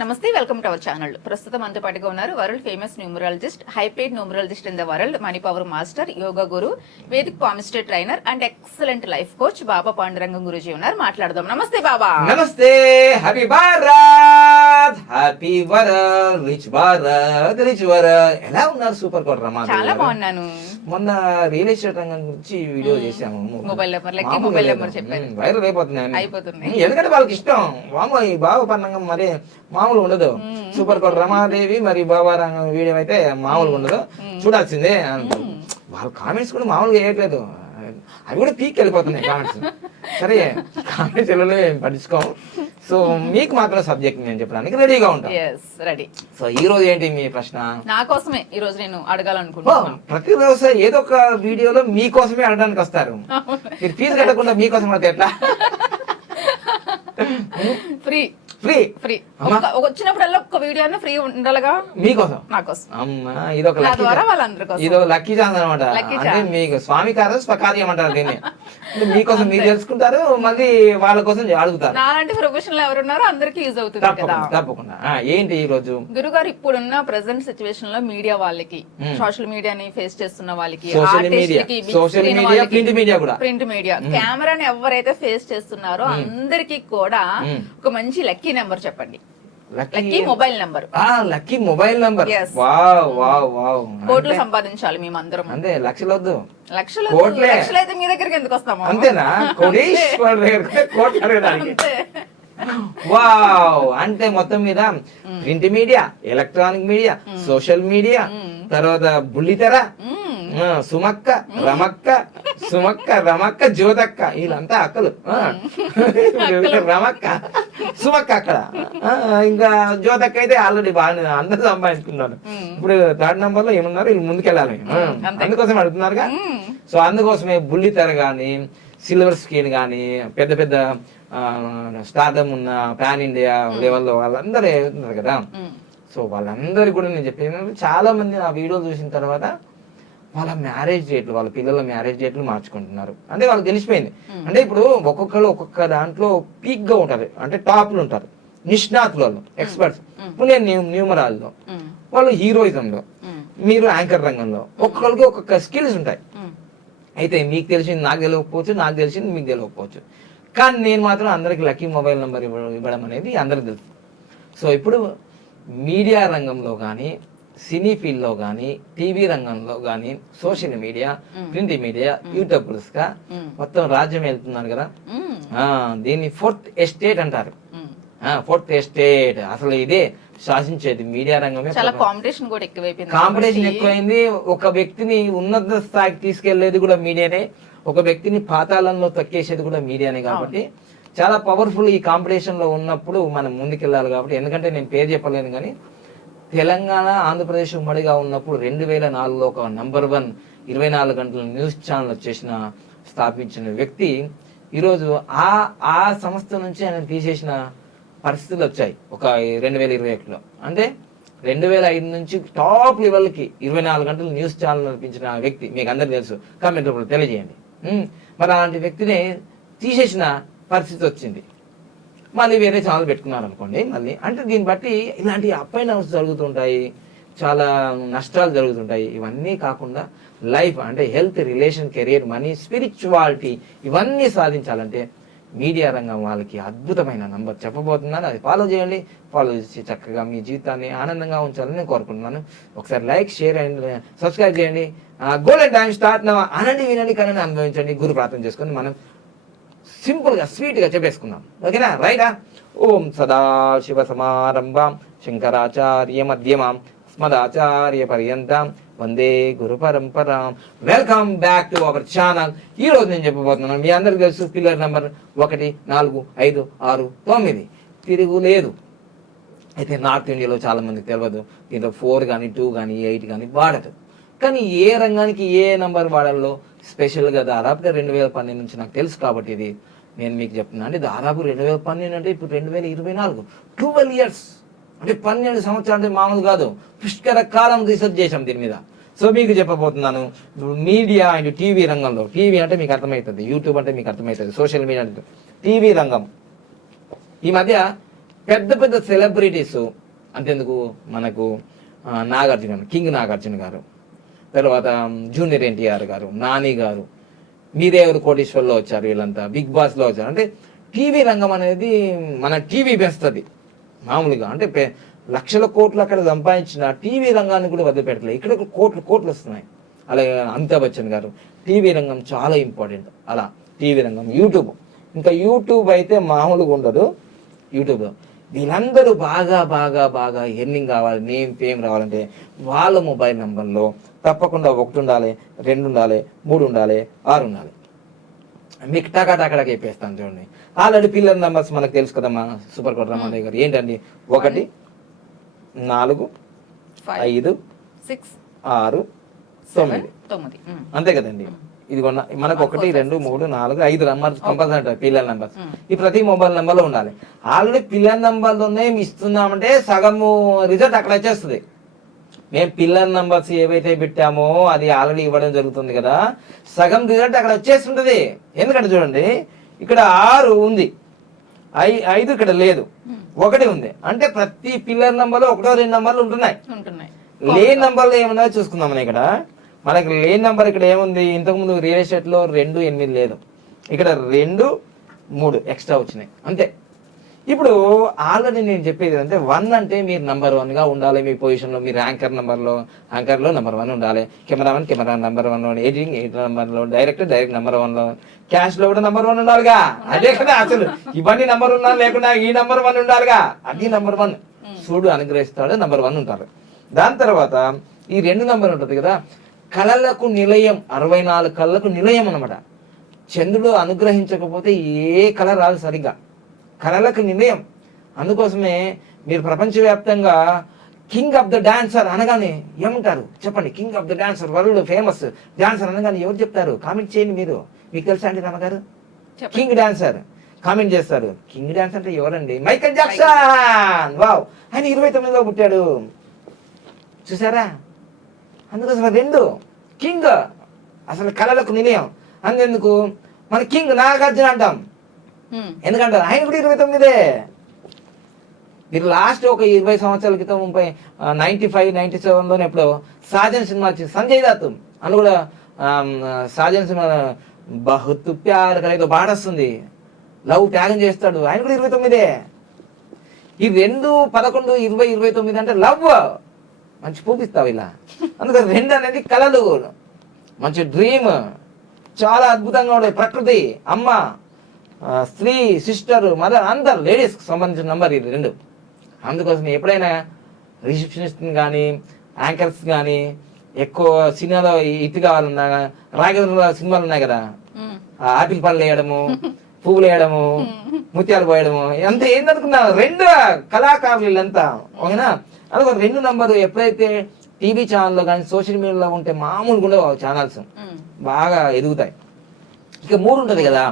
నమస్తే welcome to our channel. ప్రస్తుతం మనతో పాటుగా ఉన్నారు world famous numerologist high paid numerologist in the world money power master yoga guru Vedic palmister trainer and excellent life coach Baba Pandurangam Guruji ఉన్నారు. మాట్లాడదాం. Namaste Baba. Namaste happy Bharat happy world rich Bharat rich world ఎలా ఉన్నారు? Super కోట రమా చాలా బాగున్నాను. మొన్న real estate రంగం గురించి video చేసాము మొబైల్ మొబైల్ వైరల్ అయిపోతున్నాయి. ఎందుకంటే వాళ్ళకి ఇష్టం. వామ ఈ బాబా పన్నంగం మరి మామూలు ఉండదు. సూపర్ కోట రమాదేవి మరి బాబా రంగం వీడియో అయితే మామూలుగా ఉండదు. చూడాల్సిందే. వాళ్ళ కామెంట్స్ కూడా మామూలుగా వేయట్లేదు. అవి కూడా పీక్ వెళ్ళిపోతున్నాయి కామెంట్స్ సరే కామెంట్స్ వెళ్ళలే పట్టించుకోము సో మీకు మాత్రం సబ్జెక్ట్ నేను చెప్పడానికి రెడీగా ఉంటాను రెడీ సో ఈ రోజు ఏంటి మీ ప్రశ్న? నా కోసమే ఈ రోజు నేను అడగాలనుకుంటున్నాను ప్రతిరోజు ఏదో ఒక వీడియోలో మీకోసమే అడగడానికి వస్తారు. మీరు ఫీజు కట్టకుండా మీకోసం అయితే ఎట్లా? Free free free. వచ్చినప్పుడల్లా ఒక్క వీడియో ఫ్రీ ఉండాలిగా? మీకోసం? నా కోసం. అమ్మా ఇదొక నా లక్కీ ద్వారా వాళ్ళందరి కోసం. ఇదో లక్కీ ఛాన్స్ అనమాట అంటే. మీకు స్వామి కార్యం స్వకార్యం అంటారు దీన్ని. మీకోసం మీరు తెలుసుకుంటారు మళ్ళీ వాళ్ళ కోసం అడుగుతారు. నాలాంటి ప్రొఫెషనల్ ఎవరున్నారో అందరికీ యూజ్ అవుతుంది కదా. తప్పకుండా ఏంటి ఈ రోజు? గురుగారు ఇప్పుడున్న ప్రెసెంట్ సిచ్యువేషన్లో మీడియా వాళ్ళకి. సోషల్ మీడియాని ఫేస్ చేస్తున్న వాళ్ళకి. Social media, print media కూడా. ప్రింట్ మీడియా కెమెరాని ఎవరైతే ఫేస్ చేస్తున్నారో అందరికీ కూడా. ఒక మంచి లక్కీ నెంబర్ చెప్పండి. Lucky lucky mobile number. ఆ lucky mobile number. Wow wow wow. కోట్లు సంపాదించాలి మేమందరం. అంతే లక్షలు వద్దు లక్షలు కోట్లే. లక్షలు అయితే మీ దగ్గరికి ఎందుకు వస్తాము? అంతేనా? కోట్లు అడగడానికి. వావ్. అంటే మొత్తం మీద print media electronic media social media తర్వాత బుల్లితెర సుమక్క రమక్క సుమక్క రమక్క జ్యోతక్క వీళ్ళంతా అక్కలు. రమక్క. సుమక్క అక్కడ. ఆ, ఇంకా జ్యోతక్క అయితే ఆల్రెడీ బాగా అందరూ సంపాదించుకున్నారు ఇప్పుడు థర్డ్ నంబర్లో ఏమన్నారు? వీళ్ళు ముందుకెళ్ళాలి. ఆ. అందుకోసం అడుగుతున్నారుగా. సో అందుకోసమే బుల్లితెర కానీ సిల్వర్ స్క్రీన్ కానీ పెద్ద పెద్ద స్టార్డమ్ ఉన్న పాన్ ఇండియా లెవెల్లో వాళ్ళందరూ ఉన్నారు కదా. సో వాళ్ళందరూ కూడా నేను చెప్పేది చాలా మంది నా వీడియో చూసిన తర్వాత వాళ్ళ మ్యారేజ్ డేట్లు వాళ్ళ పిల్లల మ్యారేజ్ డేట్లు మార్చుకుంటున్నారు. అంటే వాళ్ళకి తెలిసిపోయింది. అంటే ఇప్పుడు ఒక్కొక్కరు ఒక్కొక్క దాంట్లో పీక్గా ఉంటారు. అంటే టాప్లు ఉంటారు. నిష్ణాతులు వాళ్ళు ఎక్స్పర్ట్స్ ఇప్పుడు నేను న్యూ న్యూమరాల్లో. వాళ్ళు హీరోయిజంలో. మీరు యాంకర్ రంగంలో. ఒక్కొక్కరికి ఒక్కొక్క స్కిల్స్ ఉంటాయి. అయితే మీకు తెలిసింది నాకు తెలియకపోవచ్చు నాకు తెలిసింది మీకు తెలియకపోవచ్చు. కానీ నేను మాత్రం అందరికి లక్కీ మొబైల్ నెంబర్ ఇవ్వడం అనేది అందరికి తెలుసు. సో ఇప్పుడు మీడియా రంగంలో కానీ సినీ ఫీల్డ్లో కానీ టీవీ రంగంలో కానీ సోషల్ మీడియా ప్రింట్ మీడియా యూట్యూబర్స్గా మ్మ్. మొత్తం రాజ్యం వెళ్తున్నారు కదా? దీన్ని ఫోర్త్ ఎస్టేట్ అంటారు. Fourth estate. అసలు ఇదే శాసించేది మీడియా రంగమే చాలా కాంపిటీషన్ కూడా ఎక్కువైపోయింది. కాంపిటీషన్ ఎక్కువైంది. ఒక వ్యక్తిని ఉన్నత స్థాయికి తీసుకెళ్ళేది కూడా మీడియానే. ఒక వ్యక్తిని పాతాళంలో తొక్కేసేది కూడా మీడియానే కాబట్టి చాలా పవర్ఫుల్ ఈ కాంపిటీషన్లో ఉన్నప్పుడు మనం ముందుకెళ్ళాలి కాబట్టి. ఎందుకంటే నేను పేరు చెప్పలేను కానీ తెలంగాణ ఆంధ్రప్రదేశ్ ఉమ్మడిగా ఉన్నప్పుడు రెండు వేల నాలుగులో ఒక నంబర్ వన్ ఇరవై నాలుగు గంటల న్యూస్ ఛానల్ వచ్చేసిన స్థాపించిన వ్యక్తి ఈరోజు ఆ ఆ సంస్థ నుంచి ఆయన తీసేసిన పరిస్థితులు వచ్చాయి. ఒక రెండు వేల ఇరవై ఒకటిలో. అంటే రెండు వేల ఐదు నుంచి టాప్ లెవెల్కి ఇరవై నాలుగు గంటలు న్యూస్ ఛానల్ నడిపించిన వ్యక్తి మీకు అందరికీ తెలుసు కామెంట్ రూపంలో తెలియజేయండి. మరి అలాంటి వ్యక్తిని తీసేసిన పరిస్థితి వచ్చింది. మళ్ళీ వేరే ఛానల్ పెట్టుకున్నారు అనుకోండి మళ్ళీ. అంటే దీన్ని బట్టి ఇలాంటి అప్ అండ్ డౌన్స్ జరుగుతుంటాయి చాలా నష్టాలు జరుగుతుంటాయి. ఇవన్నీ కాకుండా లైఫ్ అంటే health relation career money spirituality ఇవన్నీ సాధించాలంటే మీడియా రంగం వాళ్ళకి అద్భుతమైన నంబర్ చెప్పబోతున్నాను. అది ఫాలో చేయండి. ఫాలో చేసి చక్కగా మీ జీవితాన్ని ఆనందంగా ఉంచాలని నేను కోరుకుంటున్నాను. ఒకసారి లైక్ షేర్ అండ్ సబ్స్క్రైబ్ చేయండి. గోల్డెన్ టైం స్టార్ట్ అనండి వినండి కానీ అనుభవించండి. గురు ప్రార్థన చేసుకొని మనం సింపుల్గా స్వీట్గా చెప్పేసుకున్నాం చెప్పేసుకుందాం. ఓకేనా? రైటా? ఓం సదా శివ సమారంభాం శంకరాచార్య మధ్యమాం స్మదాచార్య పర్యంతం వందే గురు పరంపరాం. Welcome back to our channel. ఈ రోజు నేను చెప్పబోతున్నాను మీ అందరికి తెలుసు పిల్లర్ నెంబర్ ఒకటి నాలుగు ఐదు ఆరు తొమ్మిది. తిరుగులేదు. అయితే నార్త్ ఇండియాలో చాలా మందికి తెలియదు దీంట్లో ఫోర్ కానీ టూ కానీ ఎయిట్ కానీ వాడదు కానీ ఏ రంగానికి ఏ నంబర్ వాడాలో స్పెషల్గా దాదాపుగా రెండు వేల పన్నెండు నుంచి నాకు తెలుసు కాబట్టి ఇది నేను మీకు చెప్తున్నా. అంటే దాదాపు రెండు వేల పన్నెండు అంటే ఇప్పుడు రెండు వేల ఇరవై నాలుగు. Twelve years. అంటే పన్నెండు సంవత్సరాలు అంటే మామూలు కాదు. పుష్కర కాలం రీసెర్చ్ చేశాం దీని మీద. సో మీకు చెప్పబోతున్నాను. మీడియా అండ్ టీవీ రంగంలో. టీవీ అంటే మీకు అర్థమవుతుంది. యూట్యూబ్ అంటే మీకు అర్థమవుతుంది. సోషల్ మీడియా అంటే టీవీ రంగం. ఈ మధ్య పెద్ద పెద్ద సెలబ్రిటీస్ అంతెందుకు మనకు నాగార్జున కింగ్ నాగార్జున గారు. తర్వాత జూనియర్ ఎన్టీఆర్ గారు నాని గారు మీదేవరు కోటేశ్వర్లో వచ్చారు వీళ్ళంతా బిగ్ బాస్లో వచ్చారు. అంటే టీవీ రంగం అనేది మన టీవీ పెంచుతుంది మామూలుగా అంటే లక్షల కోట్లు అక్కడ సంపాదించిన టీవీ రంగాన్ని కూడా వదిలిపెట్టలేదు ఇక్కడ కోట్లు కోట్లు వస్తున్నాయి. అలాగే అమితాబ్ బచ్చన్ గారు టీవీ రంగం చాలా ఇంపార్టెంట్. అలా టీవీ రంగం యూట్యూబ్. ఇంకా యూట్యూబ్ అయితే మామూలుగా ఉండదు. యూట్యూబ్. వీళ్ళందరూ బాగా బాగా బాగా ఎర్నింగ్ కావాలి నేమ్ ఫేమ్ రావాలంటే వాళ్ళ మొబైల్ నెంబర్లో తప్పకుండా ఒకటి ఉండాలి రెండు ఉండాలి మూడు ఉండాలి ఆరు ఉండాలి మీకు టకా టకా చెప్పేస్తాను చూడండి. ఆల్రెడీ పిల్లల నెంబర్స్ మనకు తెలుసు కదమ్మా సూపర్ కోట రమణ గారు. ఏంటండి? ఒకటి నాలుగు ఐదు సిక్స్ ఆరు తొమ్మిది. తొమ్మిది. ఉమ్. అంతే కదండి. ఇది కొన్న మనకు ఒకటి రెండు మూడు నాలుగు ఐదు నెంబర్స్ కంపల్సరీ ఉంటాయి పిల్లల నెంబర్స్. ఈ ప్రతి మొబైల్ నెంబర్లో ఉండాలి. ఆల్రెడీ పిల్లల నెంబర్లు ఉన్నాయి మేము ఇస్తున్నామంటే సగము రిజల్ట్ అక్కడ వచ్చేస్తుంది. మేము పిల్లల నంబర్స్ ఏవైతే పెట్టామో అది ఆల్రెడీ ఇవ్వడం జరుగుతుంది కదా. సగం రిజల్ట్ అక్కడ వచ్చేస్తుంటది. ఎందుకంటే చూడండి ఇక్కడ ఆరు ఉంది. ఐ- ఐదు ఇక్కడ లేదు. ఒకటి ఉంది. అంటే ప్రతి పిల్లల నంబర్లో ఒకటో రెండు నంబర్లు ఉంటున్నాయి. లేని నంబర్లు ఏమన్నా చూసుకుందాం ఇక్కడ. మనకి లేని నంబర్ ఇక్కడ ఏముంది? ఇంతకుముందు రియల్ ఎస్టేట్లో రెండు ఎనిమిది లేదు. ఇక్కడ రెండు మూడు ఎక్స్ట్రా వచ్చినాయి. అంతే. ఇప్పుడు ఆల్రెడీ నేను చెప్పేది అంటే వన్ అంటే మీరు నంబర్ వన్గా ఉండాలి మీ పొజిషన్లో మీరు యాంకర్ నంబర్లో యాంకర్లో నంబర్ వన్ ఉండాలి. కెమెరా వన్ కెమెరా నంబర్ వన్లో ఎడిటింగ్ ఎడిటర్ నంబర్లో డైరెక్టర్ డైరెక్ట్ నంబర్ వన్లో క్యాష్లో కూడా నంబర్ వన్ ఉండాలిగా. అదే కదా అసలు. ఇవన్నీ నంబర్ ఉన్నా లేకుండా ఈ నంబర్ వన్ ఉండాలిగా. అది నంబర్ వన్ చూడు అనుగ్రహిస్తాడు నంబర్ వన్ ఉంటారు దాని తర్వాత ఈ రెండు నంబర్ ఉంటుంది కదా కళలకు నిలయం అరవై నాలుగు కళ్ళకు నిలయం అన్నమాట. చంద్రుడు అనుగ్రహించకపోతే ఏ కళ రాదు సరిగ్గా. కళలకు నిలయం అందుకోసమే మీరు ప్రపంచవ్యాప్తంగా కింగ్ ఆఫ్ ద డాన్సర్ అనగానే ఏమంటారు? చెప్పండి. King of the dancer world famous dancer అనగానే ఎవరు చెప్తారు? కామెంట్ చేయండి మీరు. మీకు తెలుసా అండి రమగారు. కింగ్ డాన్సర్ కామెంట్ చేస్తారు. కింగ్ డాన్స్ అంటే ఎవరండి? మైకల్ జాక్సన్ వావ్ ఆయన ఇరవై తొమ్మిదిలో పుట్టాడు. చూసారా? అందుకోసం రెండు. కింగ్ అసలు కళలకు నిలయం అందుకు మన కింగ్ నాగార్జున అంటాం. Hmm. ఎందుకంటే ఆయన కూడా ఇరవై తొమ్మిదే. మీరు లాస్ట్ ఒక ఇరవై సంవత్సరాల క్రితం ముప్పై నైన్టీ ఫైవ్ నైన్టీ సెవెన్లోనే ఎప్పుడో సాజన్ సినిమా వచ్చింది సంజయ్ దత్ అందులో కూడా సాజన్ సినిమా బహుత్ ప్యార్ ఏదో పాట వస్తుంది. లవ్ త్యాగం చేస్తాడు. ఆయన కూడా ఇరవై తొమ్మిదే. ఈ రెండు పదకొండు ఇరవై ఇరవై తొమ్మిది అంటే లవ్. మంచి పూపిస్తావు ఇలా. అందుకని రెండు అనేది కళలు మంచి డ్రీమ్. చాలా అద్భుతంగా ఉండే ప్రకృతి. అమ్మ. స్త్రీ సిస్టర్ మదర్ అందరు లేడీస్ సంబంధించిన నంబర్ ఇది రెండు. అందుకోసం ఎప్పుడైనా రిసెప్షనిస్ట్ కానీ యాంకర్స్ కానీ ఎక్కువ సినిమాలో హిట్ కావాలన్నా రాఘవేంద్ర సినిమాలు ఉన్నాయి కదా? ఆపిల్ పళ్ళు వేయడము పువ్వులు వేయడము ముత్యాలు పోయడము ఎంత ఏందనుకున్నావు రెండు కళాకారులు వీళ్ళంతా ఓకేనా? అందుకో రెండు నంబర్ ఎప్పుడైతే టీవీ ఛానల్లో కానీ సోషల్ మీడియాలో ఉంటే మామూలుగా ఉండవు ఛానల్స్. బాగా ఎదుగుతాయి. ఇక మూడు ఉంటది కదా?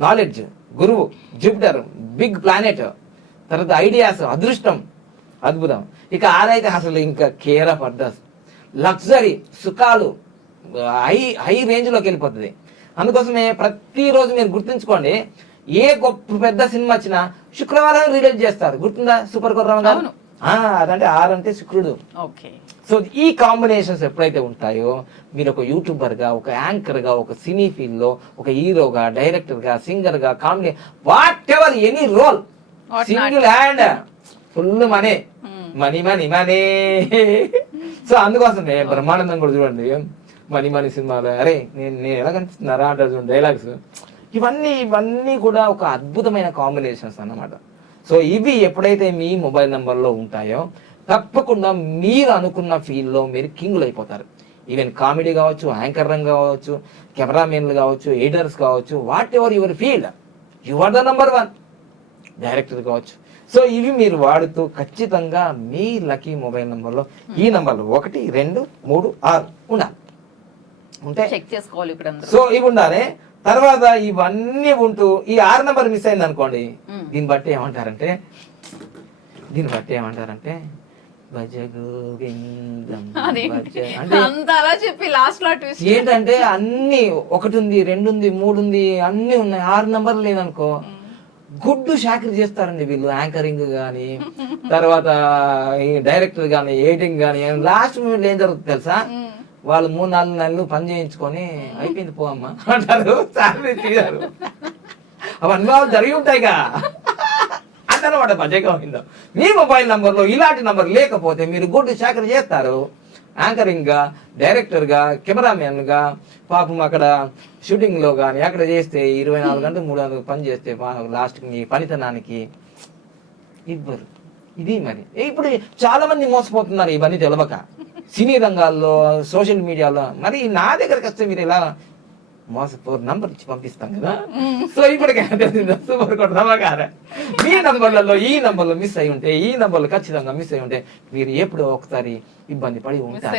నాలెడ్జ్ గురువు జూపిటర్ బిగ్ ప్లానెట్ తర్వాత ఐడియాస్ అదృష్టం. అద్భుతం. ఇక ఆరైతే అసలు ఇంకా కేర్ ఆఫ్ అడ్రస్ లగ్జరీ సుఖాలు హై హై రేంజ్లోకి వెళ్ళిపోతుంది. అందుకోసమే ప్రతిరోజు మీరు గుర్తుంచుకోండి ఏ గొప్ప పెద్ద సినిమా వచ్చినా శుక్రవారం రిలీజ్ చేస్తారు. గుర్తుందా? సూపర్ కొర్రమ్మ గారు? అదంటే ఆరు అంటే శుక్రుడు. ఓకే. సో ఈ కాంబినేషన్స్ ఎప్పుడైతే ఉంటాయో మీరు ఒక యూట్యూబర్గా ఒక యాంకర్గా ఒక సినీ ఫీల్డ్లో ఒక హీరోగా డైరెక్టర్గా సింగర్గా comedy whatever any role single hand full money. Hmm. Money money money. So అందుకోసమే బ్రహ్మానందం కూడా చూడండి. మనీ మనీ సినిమాలో. అరే నేను నేను ఎలా కనిపిస్తున్నారా చూడండి డైలాగ్స్. ఇవన్నీ ఇవన్నీ కూడా ఒక అద్భుతమైన కాంబినేషన్స్ అన్నమాట. సో ఇవి ఎప్పుడైతే మీ మొబైల్ నెంబర్లో ఉంటాయో తప్పకుండా మీరు అనుకున్న ఫీల్డ్లో మీరు కింగులు అయిపోతారు. ఈవెన్ కామెడీ కావచ్చు యాంకర్ రంగ్ కావచ్చు కెమెరామెన్లు కావచ్చు ఎడిటర్స్ కావచ్చు whatever your field you are the number one director కావచ్చు. సో ఇవి మీరు వాడుతూ ఖచ్చితంగా మీ లక్కీ మొబైల్ నంబర్లో ఈ నంబర్లు ఒకటి రెండు మూడు ఆరు ఉండాలి. ఉంటే చెక్ చేసుకోవాలి సో ఇవి ఉండాలి. తర్వాత ఇవన్నీ ఉంటూ ఈ ఆరు నంబర్ మిస్ అయింది అనుకోండి. దీన్ని బట్టి ఏమంటారంటే దీన్ని బట్టి ఏమంటారంటే భజ గోవిందం అది. భజ అంటే అంత అలా చెప్పి లాస్ట్లో ట్విస్ట్ ఏంటంటే అన్ని ఒకటి ఉంది రెండు ఉంది మూడు ఉంది అన్ని ఉన్నాయి. ఆరు నంబర్లు లేదనుకో గుడ్డు షాకరీ చేస్తారండి వీళ్ళు. యాంకరింగ్ కానీ తర్వాత ఈ డైరెక్టర్ కానీ ఎడిటింగ్ కానీ లాస్ట్ మూమెంట్ ఏం జరుగుతుంది తెలుసా? వాళ్ళు మూడు నాలుగు నెలలు పని చేయించుకొని అయిపోయింది పో అమ్మా అంటారు. శాలరీ తీయరు అవన్నీ వాళ్ళు జరిగి ఉంటాయిగా. అదనమాట మజగా ఉందో మీ మొబైల్ నంబర్లో ఇలాంటి నంబర్ లేకపోతే మీరు గుడ్డు చాకరీ చేస్తారు. యాంకరింగ్గా డైరెక్టర్గా కెమెరామెన్గా పాపం అక్కడ షూటింగ్లో కానీ అక్కడ చేస్తే ఇరవై నాలుగు గంటలు మూడు నాలుగు పని చేస్తే లాస్ట్కి మీ పనితనానికి ఇవ్వరు. ఇది మరి. ఇప్పుడు చాలామంది మోసపోతున్నారు ఇవన్నీ తెలవక. సినీ రంగాల్లో సోషల్ మీడియాలో మరి నా దగ్గరకు వస్తే మీరు ఇలా మోసపోరు నంబర్ ఇచ్చి పంపిస్తాం కదా? సో ఇప్పటికే సూపర్ నమ్మకారా మీ నంబర్లలో ఈ నంబర్లో మిస్ అయి ఉంటే ఈ నంబర్లో ఖచ్చితంగా మిస్ అయి ఉంటే మీరు ఎప్పుడో ఒకసారి ఇబ్బంది పడి ఉంటారు.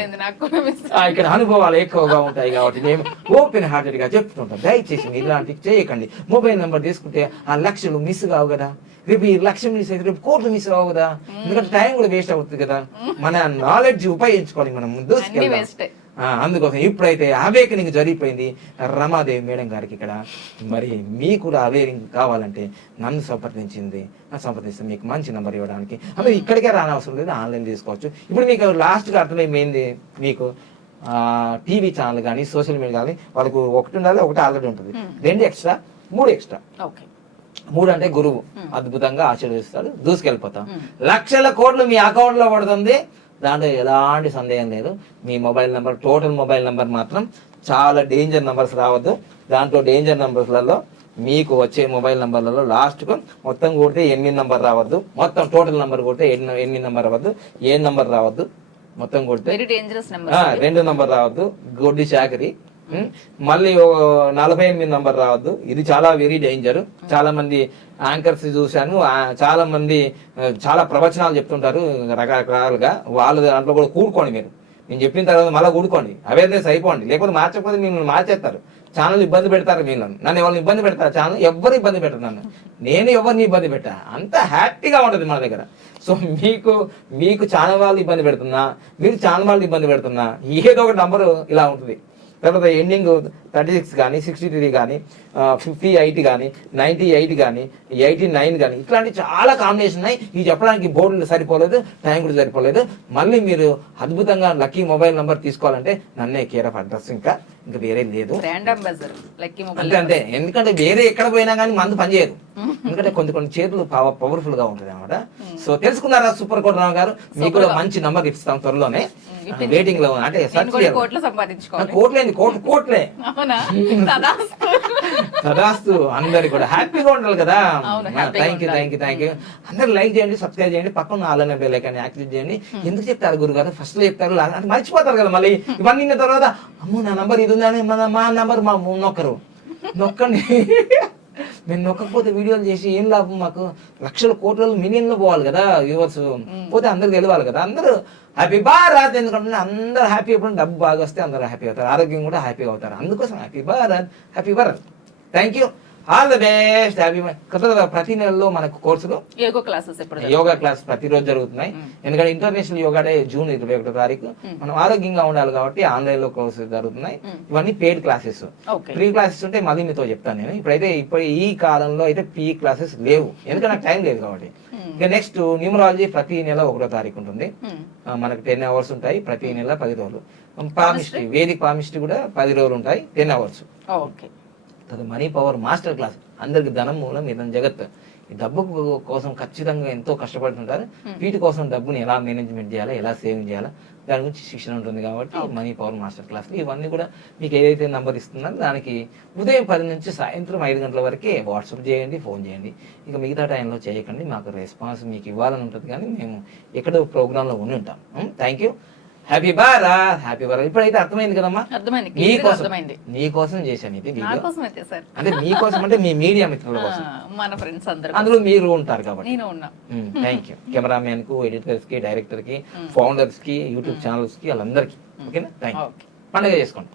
ఇక్కడ అనుభవాలు ఎక్కువగా ఉంటాయి కాబట్టి మేము ఓపెన్ హార్టెడ్గా చెప్తుంటాం. దయచేసి మీరు ఇలాంటివి చేయకండి. మొబైల్ నెంబర్ తీసుకుంటే ఆ లక్షలు మిస్ కావు కదా. రేపు ఈ లక్ష్యం మిస్ అయితే రేపు కోట్లు మిస్ అవ్వవు కదా? ఎందుకంటే టైం కూడా వేస్ట్ అవుతుంది కదా. మన నాలెడ్జ్ ఉపయోగించుకోవాలి మనం ఆ, అందుకోసం ఇప్పుడైతే అవేకనింగ్ జరిగిపోయింది రమాదేవి మేడం గారికి ఇక్కడ. మరి మీకు కూడా అవేరింగ్ కావాలంటే నన్ను సంప్రదించింది. సంప్రదిస్తే మీకు మంచి నెంబర్ ఇవ్వడానికి. అందులో ఇక్కడికే రానవసరం లేదు ఆన్లైన్ తీసుకోవచ్చు. ఇప్పుడు మీకు లాస్ట్గా అర్థమైపోయింది మీకు. టీవీ ఛానల్ కానీ సోషల్ మీడియా కానీ వాళ్ళకు ఒకటి ఉండాలి ఒకటి ఆల్రెడీ ఉంటుంది. రెండు ఎక్స్ట్రా మూడు ఎక్స్ట్రా. ఓకే. మూడు అంటే గురువు అద్భుతంగా ఆశీర్వదిస్తాడు. దూసుకెళ్ళిపోతాం. లక్షల కోట్లు మీ అకౌంట్లో పడుతుంది. దాంట్లో ఎలాంటి సందేహం లేదు. మీ mobile number total mobile number మాత్రం చాలా డేంజర్ నెంబర్స్ రావద్దు. దాంట్లో డేంజర్ నెంబర్స్లలో మీకు వచ్చే మొబైల్ నెంబర్లలో లాస్ట్కు మొత్తం కొడితే ఎనిమిది నెంబర్ రావద్దు. మొత్తం టోటల్ నెంబర్ కొడితే ఎన్ని నెంబర్ రావద్దు. ఏ నెంబర్ రావద్దు. మొత్తం కొడితే రెండు నంబర్ రావద్దు. గొడ్డి చాకరి? మళ్ళీ ఓ నలభై ఎనిమిది నంబర్ రావద్దు. ఇది చాలా వెరీ డేంజర్. చాలా మంది యాంకర్స్ చూశాను. చాలా మంది చాలా ప్రవచనాలు చెప్తుంటారు రకరకాలుగా. వాళ్ళ దాంట్లో కూడా కూడుకోండి మీరు. నేను చెప్పిన తర్వాత మళ్ళీ కూడుకోండి. అవేర్నెస్ అయిపోండి. లేకపోతే మార్చకపోతే మిమ్మల్ని మార్చేస్తారు. ఛానల్ ఇబ్బంది పెడతారు వీళ్ళని నన్ను ఎవరిని ఇబ్బంది పెడతారు? ఛానల్ ఎవరు ఇబ్బంది పెట్టరు నన్ను. నేను ఎవరిని ఇబ్బంది పెట్టా? అంత హ్యాపీగా ఉంటుంది మన దగ్గర. సో మీకు మీకు ఛానల్ వాళ్ళు ఇబ్బంది పెడుతున్నా మీరు ఛానల్ వాళ్ళు ఇబ్బంది పెడుతున్నా ఏదో ఒక నంబరు ఇలా ఉంటుంది. తర్వాత ఎండింగ్ థర్టీ సిక్స్ కానీ సిక్స్టీ త్రీ కానీ ఫిఫ్టీ ఎయిట్ కానీ నైంటీ ఎయిట్ కానీ ఎయిటీ నైన్ కానీ ఇట్లాంటి చాలా కాంబినేషన్ ఉన్నాయి. ఇవి చెప్పడానికి బోర్డులు సరిపోలేదు టైం కూడా సరిపోలేదు. మళ్ళీ మీరు అద్భుతంగా లక్కీ మొబైల్ నెంబర్ తీసుకోవాలంటే నన్నే కేర్ ఆఫ్ అడ్రస్ ఇంకా. ఇంకా వేరే లేదు. అంతే అంతే. ఎందుకంటే వేరే ఎక్కడ పోయినా కానీ మందు పనిచేయదు ఎందుకంటే కొన్ని కొన్ని చేతులు పవర్ఫుల్గా ఉంటుంది అనమాట సో తెలుసుకున్నారా సూపర్ కోట్ రావు గారు? మీకు కూడా మంచి నంబర్ ఇస్తాం త్వరలోనే. వెయిటింగ్లో. అంటే కోట్లు సంపాదించుకోవాలి. కోట్లేంది కోట్లు తదాస్తు. అందరికి కూడా హ్యాపీగా ఉండాలి కదా. Thank you. Thank you thank you అందరు లైక్ చేయండి సబ్స్క్రైబ్ చేయండి పక్కన ఆలనే బెల్ ఐకాన్ యాక్టివేట్ చేయండి. ఎందుకు చెప్తారు గురుగారు? ఫస్ట్లో చెప్తారు అంటే మర్చిపోతారు కదా మళ్ళీ. ఇవన్నీ విన్న తర్వాత అమ్మో నా నంబర్ ఇది ఉందని మన మా నంబర్ మా నొక్కరు. నొక్కండి. మేము నొక్కకపోతే వీడియోలు చేసి ఏం లాభం మాకు? లక్షల కోట్లలో మిలియన్లో పోవాలి కదా వ్యూవర్స్. పోతే అందరికి తెలియాలి కదా. అందరూ హ్యాపీ భారత్ ఎందుకంటే అందరూ హ్యాపీ ఎప్పుడు డబ్బు బాగా వస్తే అందరూ హ్యాపీ అవుతారు. ఆరోగ్యం కూడా హ్యాపీగా అవుతారు. అందుకోసం happy Bharat happy Bharat. Thank you all the best happy ప్రతి నెలలో మనకు కోర్సులు. యోగా క్లాసెస్ యోగా క్లాస్ ప్రతిరోజు జరుగుతున్నాయి. ఎందుకంటే ఇంటర్నేషనల్ యోగా డే జూన్ ఇరవై ఒకటో తారీఖు. మనం ఆరోగ్యంగా ఉండాలి కాబట్టి ఆన్లైన్లో కోర్సు జరుగుతున్నాయి ఇవన్నీ పెయిడ్ క్లాసెస్ ఫ్రీ క్లాసెస్ ఉంటే మళ్ళీ మీతో చెప్తాను నేను. ఇప్పుడైతే ఇప్పుడు ఈ కాలంలో అయితే పీ క్లాసెస్ లేవు. ఎందుకంటే నాకు టైం లేదు కాబట్టి. ఇక నెక్స్ట్ న్యూమరాలజీ ప్రతి నెల ఒకటో తారీఖు ఉంటుంది. మనకు టెన్ అవర్స్ ఉంటాయి ప్రతి నెల పది రోజులు. పామిస్ట్రీ వేదిక్ పామిస్ట్రీ కూడా పది రోజులు ఉంటాయి. Ten hours okay. తర్వాత మనీ పవర్ మాస్టర్ క్లాస్. అందరికి ధనం మూలం ఇదం జగత్. ఈ డబ్బు కోసం ఖచ్చితంగా ఎంతో కష్టపడుతుంటారు. వీటి కోసం డబ్బుని ఎలా మేనేజ్మెంట్ చేయాలి ఎలా సేవింగ్ చేయాలి దాని గురించి శిక్షణ ఉంటుంది కాబట్టి మనీ పవర్ మాస్టర్ క్లాస్. ఇవన్నీ కూడా మీకు ఏదైతే నంబర్ ఇస్తున్నారో దానికి ఉదయం పది నుంచి సాయంత్రం ఐదు గంటల వరకే వాట్సాప్ చేయండి ఫోన్ చేయండి. ఇక మిగతా టైంలో చేయకండి. మాకు రెస్పాన్స్ మీకు ఇవ్వాలని ఉంటుంది కానీ మేము ఎక్కడో ప్రోగ్రాంలో ఉండి ఉంటాం. Thank you happy Bharat happy Bharat ఇప్పుడైతే అర్థమైంది కదమ్మా? అర్థమైంది. మీకోసం అర్థమైంది. మీకోసం చేశాను ఇది నా వీడియో. కోసం అయితే సార్. అంటే మీకోసం అంటే మీ మీడియా మిత్రుల కోసం. మన ఫ్రెండ్స్ అందరూ అందులో మీరు ఉంటారు కాబట్టి. నేను ఉన్నా. థ్యాంక్ యూ కెమెరామెన్కు ఎడిటర్స్కి డైరెక్టర్కి ఫౌండర్స్కి యూట్యూబ్ ఛానల్స్కి వాళ్ళందరికీ ఓకేనా థ్యాంక్ యూ పండుగ చేసుకోండి.